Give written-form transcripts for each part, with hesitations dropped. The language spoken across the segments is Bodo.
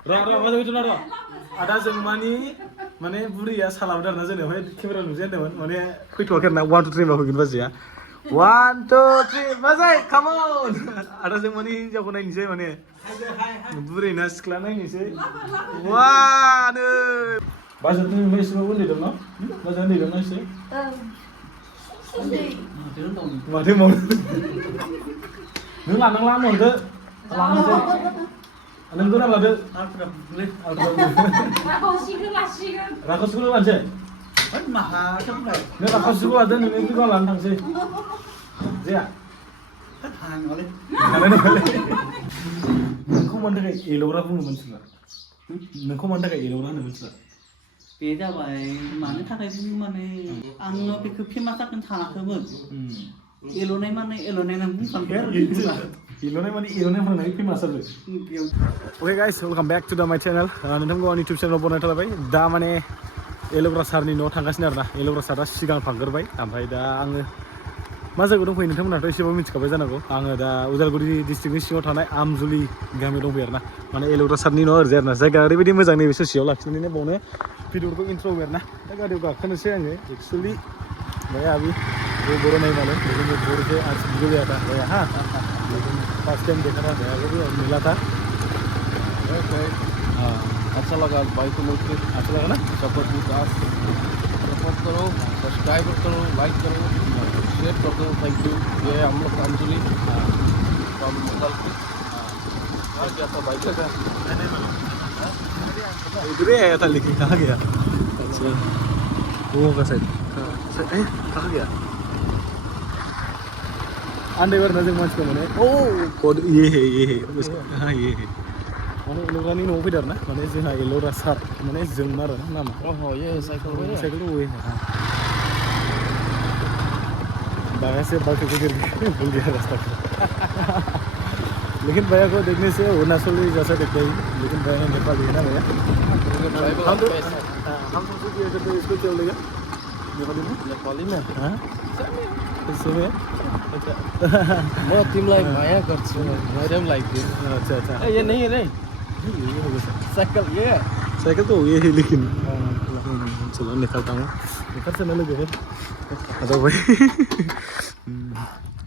मा जाबाय र' आदा जों माने बुरैया सालाबदों आरोना जोंनो ओमफ्राय केमेरा नुजेनदोंमोन माने फैथ'वाखै आरोना 1 2 3 मा फैगोन बाजैया 1 2 3 बाजै काम अन आदा जों माने हिन्जावखौ नायनोसै माने बुरैना सिख्ला नायनोसै वानो बाजै नों एसेबां उन्दै दं न' बाजै उन्दै दं ना एसे माथो मावो नों लानांला हरदो लानांसै नों गोरा लादो राखसिखौनो लानोसै नों राखसिखौ लादो नोंनि बिगाव लानो थांसै जाया नोंखौ मानि थाखाय एल'ग्रा बुङो मानसिफ्रा नोंखौ मानि थाखाय एल'ग्रा होनो मानसिफ्रा बे जाबाय मानो थाखाय बुङो माने आङो बेखौ फेमास जागोन सानाखैमोन एल'नाय माने एल'नाय होनना बुंखांबाय आरो एल'नाय माने एल'नाय होननानै फेमास जाबाय okay guys welcome back to द माय चेनेल नोंथांखौ आंनि इउटुब चेनेलाव बनायना थाबाय दा माने एल'ग्रा सारनि न'आव थांगासिनो आरोना एल'ग्रा सारा सिगां थांग्रोबाय ओमफ्राय दा आङो मा जायगायाव दंफैयो नोंथांमोनहाथ' एसेबाबो मिथिखाबाय जानांगौ आङो दा उदालगुरि डिस्ट्रिक्टनि सिङाव थानाय आमजुलि गामियाव दंफैयो आरोना माने एल'ग्रा सारनि न' ओरैजाय आरोना जायगा ओरैबायदि मोजां नैबे ससेयाव लाखिनानै बावनो भिडिअखौ इन्ट्र' होबाय आरोना दा गारियाव गाखोनोसै आङो एक्सुवेलि भाई अभी वो बोरो नहीं मालूम लेकिन वो बोर के आज वीडियो भी आता है हाँ लेकिन फर्स्ट टाइम देखा था भैया को भी और मिला था हाँ अच्छा लगा भाई को मिलकर अच्छा लगा ना सपोर्ट करो सब्सक्राइब करो लाइक करो शेयर कर दो थैंक यू ये हम लोग अंजलि फ्रॉम उदालपुर और क्या था भाई का इधर ही आया था लेकिन कहाँ गया अच्छा वो का साइड कहाँ गया अंडे वरना जों मानसिखौ माने ओ कड ये है हाँ ये है माने एल'ग्रानि न'आव फैदों आरोना माने जोंहा एल'ग्रा सार माने जों आरो नामा ओहो ये साइकिल वो है भैया से बात करके भूल गया रास्ता लेकिन भैया को देखने से अरुणाचली जैसा दिखता है लेकिन भैया नेपाली है ना भैया हम सोचे कि अगर तो इसको क्या बोलेगा नेपाली में हाँ कैसे में म तिमीलाई माया गर्छु मैडम लाइक दिस अच्छा अच्छा ये नहीं है रे ये हो गया साइकिल ये साइकिल तो ये है लेकिन चलो निकलता हूँ निकल से लगे फिर अच्छा भाई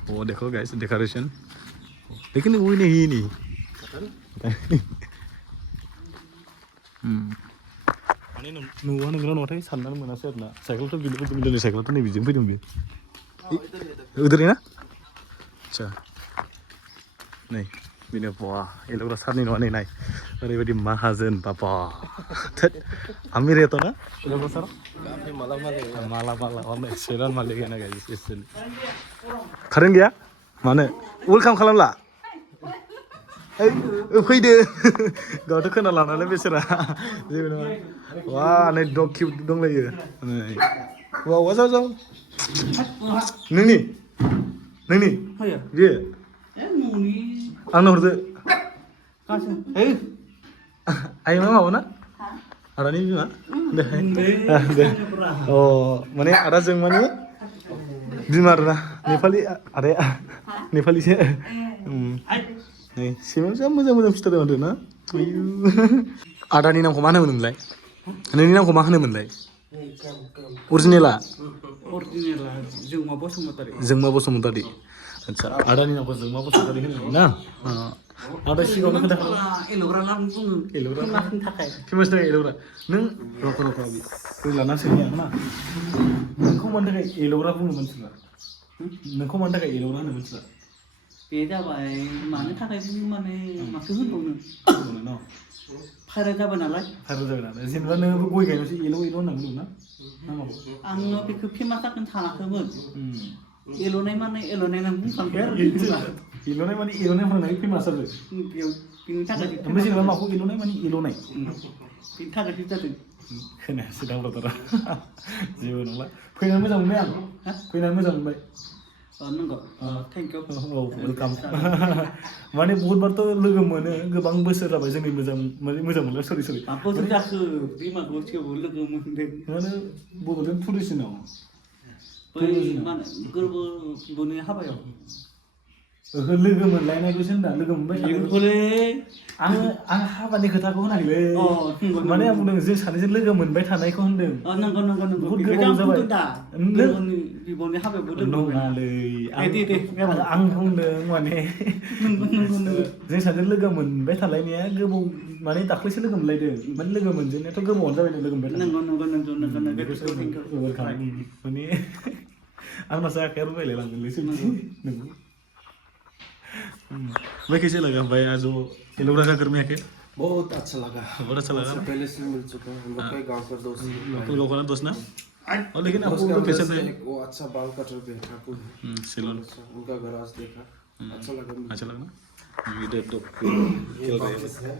वो देखो गाइस डेकोरेशन लेकिन वो नहीं माने नुवा नोंगोना नङाथाय साननानै मोनासै आरोना साइकेलथ' बिलोनि साइकेलाथ' नै बिजों फैदों बे उधर ना आच्छा नै बेनो बा एल'ग्रा सारनि न'आ नै नाय ओरैबायदि माहाजोन बाबा थोद आमिर है तो ना एल'ग्रा सार माला एसेबां मालिक है ना गाइस एसे कारेन्ट गैया मानो वेलकाम खालामला फैदो गावथ' खोनाला नालाय बेसोरा जेबो नङा वा नै डग किउट दंलायो नै वाव जाव नोंनि बे आंनो हरदो आइमा माबा ना आदानि बिमा दे अ माने आदा जों माने बिमा आरोना नेपालि आदाया नेपालिसो नै सिमां जा मोजां फिथाइ दं ना आदानि नामखौ मा होनोमोनलाय नोंनि नामखौ मा होनोमोनलाय अरिजिनेला जोंमा बसुमतारी आच्छा आदानि नामखौ जोंमा बसुमतारी होनो ना आदा सिगाङावनो खोन्थाखादों फेमास थाखाय एल'ग्रा नों र'खा दै लाना सोंनिया ना नोंखौ मानि थाखाय एल'ग्रा बुङो मानसिफ्रा नोंखौ मानि थाखाय एल'ग्रा होनो मानसिफ्रा बे जाबाय मानो थाखाय बुङो माने माथो होनबावनो भाइरेल जाबाय नालाय जेनेबा नों गय गायनायावसो एल' होनना बुङो ना आङो बेखौ फेमास जागोन सानाखैमोन एल'नाय माने एल'नाय होनना बुंखांबाय आरो एल'नाय माने एल'नाय होननानै फेमास जाबाय बिनि थाखाय ओमफ्राय जेनेबा माखौ एल'नाय माने एल'नाय बिनि थाखायसो जादों खोनायासै दां ब्रादारा जेबो नंला फैनानै मोजां मोनबाय आं फैनानै मोजां मोनबाय नंगौ थेंक इउ औ वेलकाम माने बहुतबारथ' लोगो मोनो गोबां बोसोर जाबाय जोंनि मोजां मोनला सरि बोसोर जाखो बिमाखौ थेवबो लोगो मोनदों माने बड'लेण्ड टुरिस्टनाव बै मा होनो गोरबो बोनि हाबायाव लोगो मोनलायनायखौसो होनदा लोगो मोनबाय थानायखौलै आं हाबानि खोथाखौ होनाखैलै नंगौ, माने आं बुंदों जों सानैजों लोगो मोनबाय थानायखौ होनदों नंगौ बुहुद बेखौ गोबाव आं जाबाय बुंदों दा बिब'नि हाबायावबो लोगो नङालै दे आं बुंदों माने नंगौ जों सानैजों लोगो मोनबाय थालायनाया गोबाव माने दाख्लैसो लोगो मोनलायदों माने लोगो मोनजेननायाथ' गोबावानो जाबाय लोगो मोनबाय थानाय बेखौसो माने आंनासो आखाइया रुबायलायलांगोनलै सोरथि नंगौ भाई कैसे लगा भाई आज वो ये लोग रखा घर में आके बहुत अच्छा लगा ना पहले से मिल चुका है हम लोग का गांव का दोस्त तुम लोगों का दोस्त ना और लेकिन आपको उसका लोकेशन वजह है से वो अच्छा बाल कटर पे ठाकू है सैलून उनका गराज देखा अच्छा लगा अच्छा लगा ना ये तो ये ऑफिस है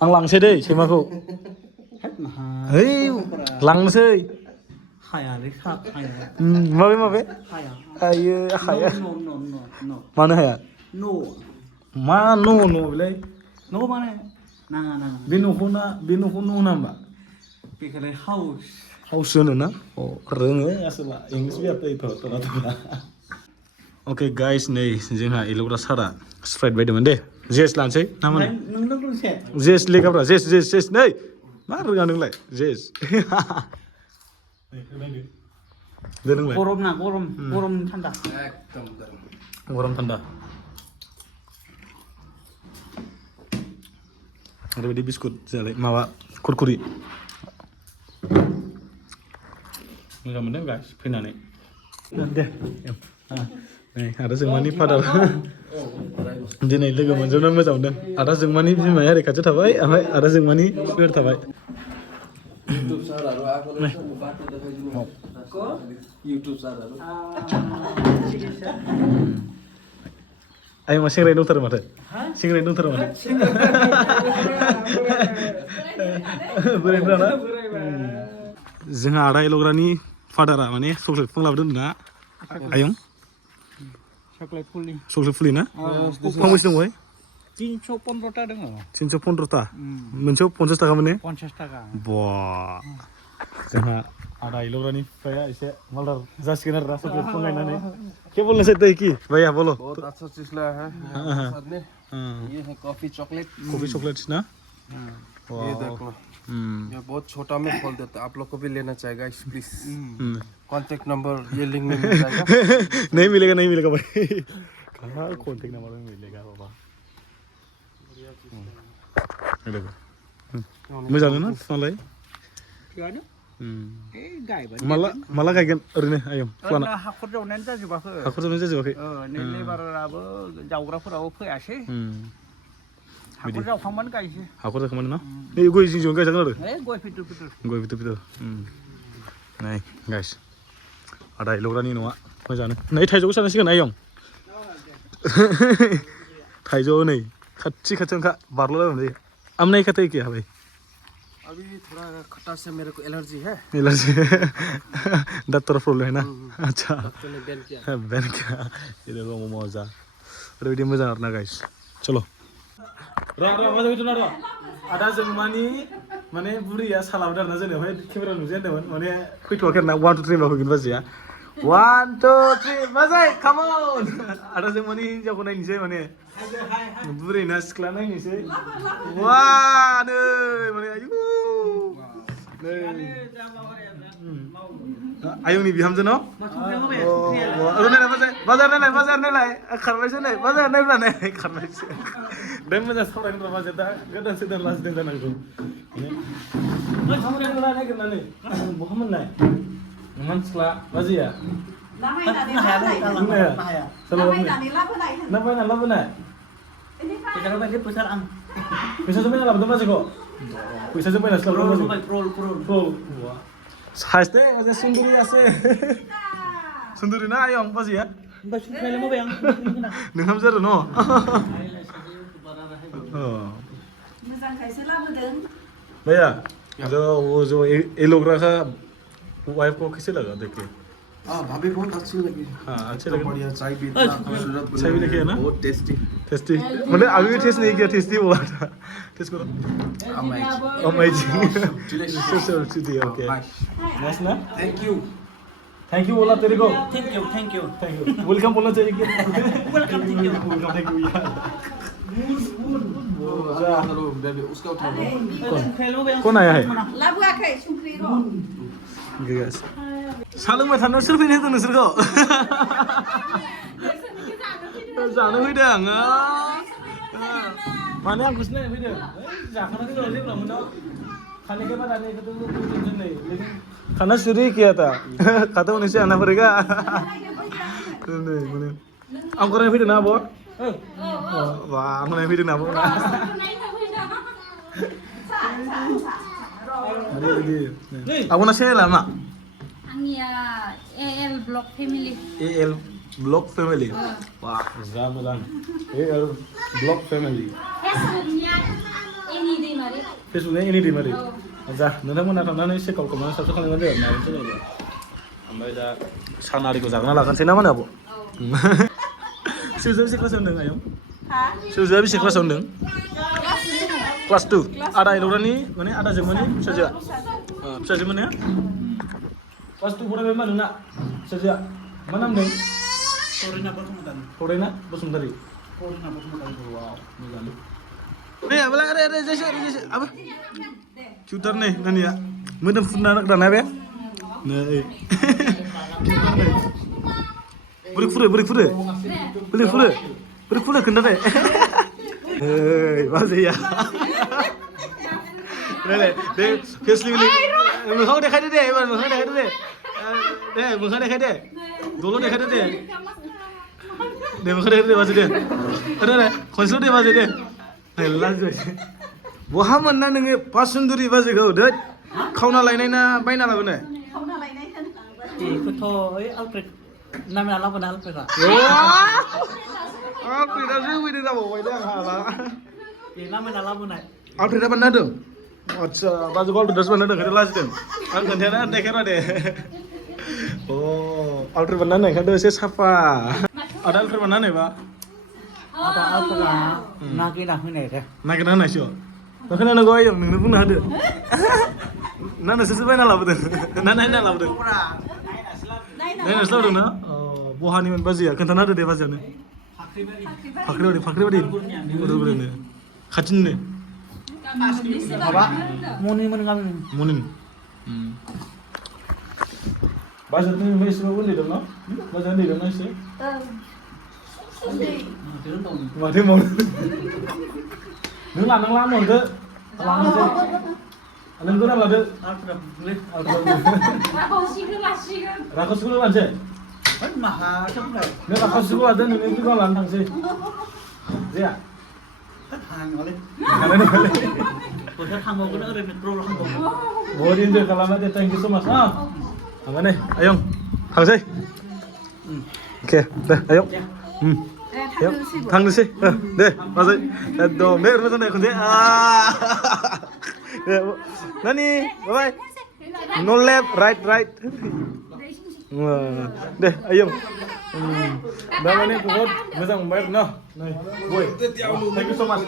आं लांसै दै सैमाखौ है लांनोसै हायालै हाया माबे माबे हाया आयो हाया no मानो हाया no मा न' बेलाय no माने नाङा बे न'खौ न' होना होमबा बेखौलाय हाउस हाउस होनो ना अ रोङो आसोला इंलिस बियार थरा अके गाइस नै जोंहा एल'ग्रा सारा स्प्राइट बायदोंमोन दे जेस लानोसै ना मा नों लोंसे जेस लेखाफ्रा जेस नै मा रोङा नोंलाय जेस दे लोंलाय गरम ना गरम थान्दा एकदम गर्म गरम थान्दा ओरैबायदि बिस्कुट जालाय माबा कुरकुरि मोजां मोनदों गाइस फैनानै दे नै आदा जोंमानि फादार दिनै लोगो मोनजोबनानै मोजां मोनदों आदा जोंमानि बिमाया ओरै खाथियाव थाबाय ओमफ्राय आदा जोंमानि बिफाया थाबाय युट्युब सारहरु आएको रहेछ म बाटो देखाइदिनु को युट्युब सारहरु आइ मा सेंग्राय दंथारो माथो सेंग्राय दंथारो माथो बोरायफोरा ना जोंहा आदा एल'ग्रानि फादारा माने चक्लेट बिफां लाबोदों ना आयं चक्लेट फुलि ना फांबैसे दं बहाय 315टा दङ 315टा मोनसेयाव 50 थाखा मोने 50 थाखा बा जोंहा आदा एल'ग्रानि बिफाया एसे मालदार जासिगोन आरो ना चक्लेट बिफां गायनानै के बोलने से की भैया बोलो बहुत अच्छा चीज लाया है यहाँ साथ में ये है कॉफी चॉकलेट ना ये देखो ये बहुत छोटा में खोल देता है आप लोग को भी लेना चाहेगा इस प्लीज कॉन्टेक्ट नंबर ये लिंक में मिल जाएगा नहीं मिलेगा भाई कहाँ कॉन्टेक्ट नंबर में मिलेगा बाबा मोजां ना फिफांलाय थिगानो गायबाय माला गायगोन ओरैनो आयं प्लाना हाखर जावनायानो जाजोबाखै हाखर जावनाय जाजोबाखै नै लेबाराबो जावग्राफोराबो फैयासै हाखर जावखांबानो गायसै हाखर जावखांबानो ना नै गय जिं गायजागोन आरो गय फिथर नै गाइस आदा एल'ग्रानि न'आ मोजाङानो नै थाइजौखौ सानसिगोन आयं थाइजौ नै खाथियावनोखा बारलायलायनाय जायो आम नहीं खाते क्या भाई अभी थोड़ा खट्टा से मेरे को एलर्जी है दांत प्रॉब्लम है ना अच्छा डॉक्टर ने बैन किया बैन किया ये देखो मजा ओरैबायदि मोजां आरोना गाइस चलो आदा जोंमानि माने बुरैया सालाबदों आरोना जोंनो ओमफ्राय केमेरा नुजाया होनदोंमोन माने फैथ'वाखै आरोना 1 2 3 बा फैगोन बाजैया 1 2 3 बाजै काम अन आदा जोंमानि हिन्जावखौ नायनोसै माने बुरैना सिख्ला नायनोसै वा नै माने आयु नै आयंनि बिहामजो न' बाजार नायलाय खारबायसो नै बाजार नायब्ला नै खारबायसो दे मोजां सावरायनो बाजार दा गोदानसो दोन लाजिदों जानांगौ नागिरनानै बहा मोननाय मानसिफ्रा बाजैया बायना लाबोनाय फैसाजों बायना लाबोदों बाजैखौ फैसाजों बायनासो लाबोदों साइज दे अजे सुन्दुरि আছে सुन्दुरि ना आयं बाजैया नोंहाबो जारो न' मोजांखायसो लाबोदों भैया जो एलोग्रा का वाइफ को कैसे लगा देखे भाभी बहुत अच्छी लगी हाँ अच्छे लगे बढ़िया चाय भी इतना खूबसूरत चाय भी देखिए ना बहुत टेस्टी मतलब अभी भी टेस्ट नहीं किया टेस्टी बोला था टेस्ट करो अमेजिंग ओके नाइस ना थैंक यू बोला तेरे को थैंक यू वेलकम बोलना चाहिए क्या welcome thank you welcome thank you यार बेबी उसका उठा लो कौन आया है लाबोआखै संख्रि र' ओके गाइस साहा लोंबाय थानायाव सोर फैनो होदों नोंसोरखौ जानो फैदों आङो माने आंखौसो नायनो फैदों जाखानाखै र' जेब्ला मोनाव खाने के बाद आने का तो टेंशन नहीं लेकिन खाना शुरू ही किया था खत्म होने से आना पड़ेगा नहीं मैंने आपको नहीं फिर ना वो वाह आपको नहीं फिर ना वो आपको ना शेयर लामा आंनिया AL Block Family AL Block Family wah जां AL Block Family Facebooknya ini deh mari Facebooknya ini deh mari जा नोंथांमोना थांनानै चेकआउट खालामनानै साबसिन खालामनानै जागोन नायनोसै जायगा ओमफ्राय दा सानारिखौ जागोना लागोनसै ना मा होनो आब' सिउजोआ बेसे क्लासाव होनदों आयं सिउजोआ बेसे क्लासाव होनदों क्लास 2 आदा एल'रानि माने आदाजों माने फिसाजोआ फिसाजो माने क्लास 2 फरायबाय मा नोंना फिसाजोआ मा नाम दं फरायना बसुमतारी वाव मोजां nih abang ada jasa apa cutar nih nania mendem funa nak dana be nih beri fure kena deh hei masih ya deh Facebook ni mengkau deh kade deh mengkau deh kade deh mengkau deh kade dulu deh kade deh mengkau deh masih deh ada deh konsul deh masih deh बहा मोनना नोङो पासुन्दुरि बाजैखौ दैद खावना लायनाय ना बायना लाबोनाय खावना लायनाय बेखौथ' ओइ आलफ्रेड नामना लाबोना आलफ्रेडा आलफ्रेडासो होफैदों जाबावबाय दे आंहा बे नामना लाबोनाय आलफ्रेडा बानायना होदों आदसा बाजैखौ आलफ्रेडासो बानायना होदों ओंखायनो लाजिदों आं खोन्थायाना होननायखाय दे अ आलफ्रेड बानायना होनाय ओंखायनोथ' एसे साफा आदा आलफ्रेड बानायना होनायबा ada alfra नागिरना होनाय दे नागिरना होनायसो ओंखायनो नोंखौ आयं नोंनो बुंना होदो ना नोंसोरसो बायना लाबोदों ना नायना लाबोदों नायनासो लाबोदों ना बहानिमोन बाजैया खोन्थाना होदो दे बाजैयानो फाख्रिबारि उदालगुरिनो खाथिनिनो माबा मनिमोन गामिनि मनिन बाजैनि एसेबाबो उन्दै दं ना बाजैया उन्दै दं ना एसे माथो मावनो नों लानांला आंनो लानोसै नों गोरा लादो राखौसिखौल' लानोसै नों राखौसिखौ लादो नोंनि फैबा लानो थांसै जाया बोथोर थांबावगोन ओरै मेट्र'ल थांबावगोन बहुत इन्जय खालामना दे थेंक इउ सो माच थांबाय आयं थांसै अके दे आयं थांनोसै दे बाजै एकदम दे मोजां दे खनसे नानि बाय नो लेफ्ट राइट दे आयं दा माने बहुत मोजां मोनबाय आरो ना नै गय थेंक इउ सो माच